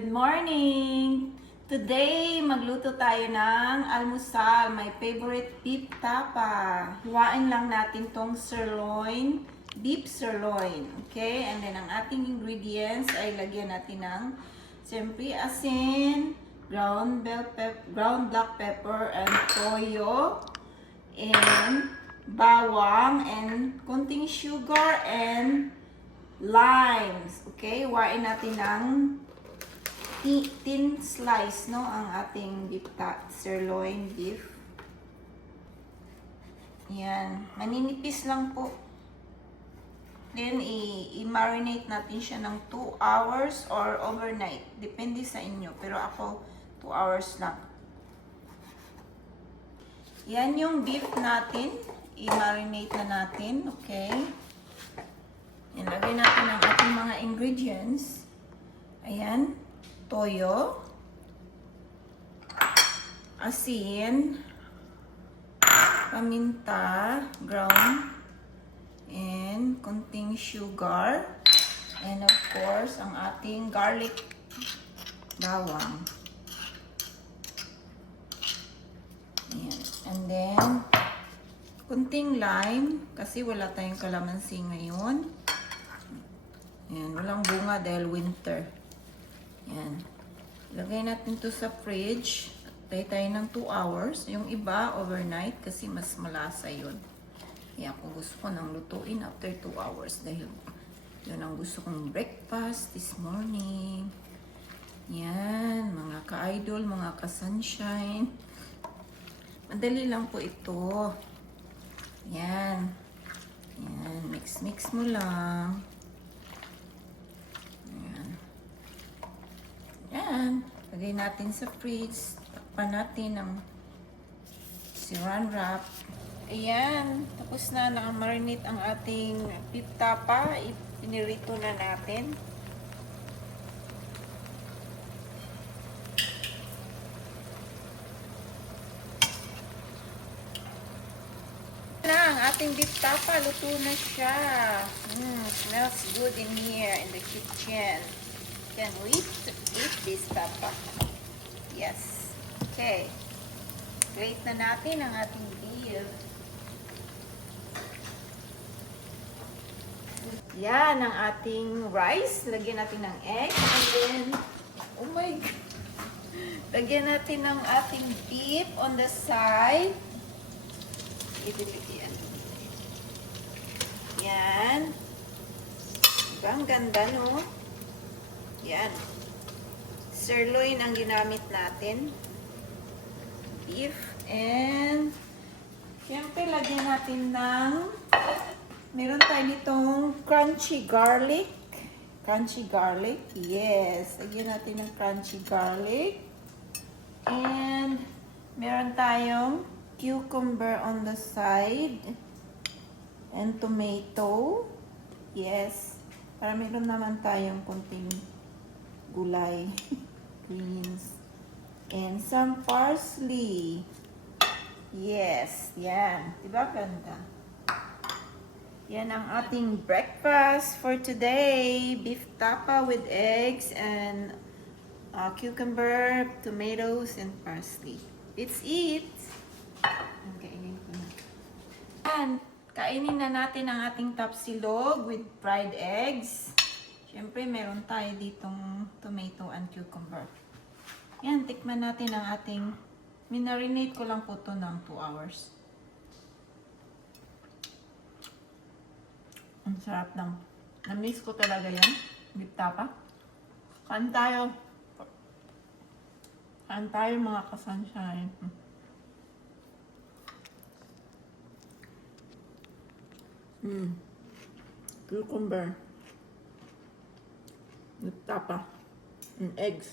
Good morning! Today, magluto tayo ng almusal. My favorite beef tapa. Hiwain lang natin tong sirloin, beef sirloin. Okay? And then, ang ating ingredients ay lagyan natin ng siyempre asin, ground black pepper, and toyo, and bawang, and konting sugar, and limes. Okay? Hiwain natin ng thin slice, no? Ang ating beef sirloin beef. Yan. Maninipis lang po. Then, i-marinate natin siya ng 2 hours or overnight. Depende sa inyo. Pero ako, 2 hours lang. Yan yung beef natin. I-marinate na natin. Okay? Ilagay natin ang ating mga ingredients. Ayan. Toyo. Asin. Paminta. Ground. And konting sugar. And of course, ang ating garlic. Bawang. Ayan. And then, konting lime. Kasi wala tayong kalamansi ngayon. Ayan, walang bunga dahil winter. Ayan. Lagay natin to sa fridge. Tayo tayo ng 2 hours. Yung iba, overnight kasi mas malasa yun. Kaya ako gusto ko nang lutuin after 2 hours dahil yun ang gusto kong breakfast this morning. Yan, mga ka-idol, mga ka-sunshine. Madali lang po ito. Yan. Yan, mix-mix mo lang. Yan. Lagay natin sa fridge. Takpan natin ng saran wrap. Ayan. Tapos na nakamarinate ang ating beef tapa. Pinirito na natin. Na ang ating beef tapa. Luto na siya. Smells good in here in the kitchen. Can we eat this tapa? Yes. Okay. Grate na natin ang ating beef. Yan ang ating rice. Lagyan natin ng egg. And then, oh my God. Lagyan natin ng ating beef on the side. Yan. Yan. Ang ganda, no? Yan. Sirloin ang ginamit natin. Beef. And, siyempre, lagyan natin ng, meron tayo ditong crunchy garlic. Crunchy garlic. Yes. Lagyan natin ng crunchy garlic. And, meron tayong cucumber on the side. And tomato. Yes. Para meron naman tayong kunting gulay, greens, and some parsley. Yes, yan. Diba ganda? Yan ang ating breakfast for today. Beef tapa with eggs and cucumber, tomatoes, and parsley. Let's eat! Kainin ko na. Yan. Kainin na natin ang ating tapsilog with fried eggs. Siyempre, meron tayo ditong tomato and cucumber. Yan, tikman natin ang ating, minarinate ko lang po ito ng 2 hours. Ang sarap ng, na-miss ko talaga yan, beef tapa. Kain tayo. Kain tayo mga ka-sunshine. Cucumber. Beef tapa. And eggs.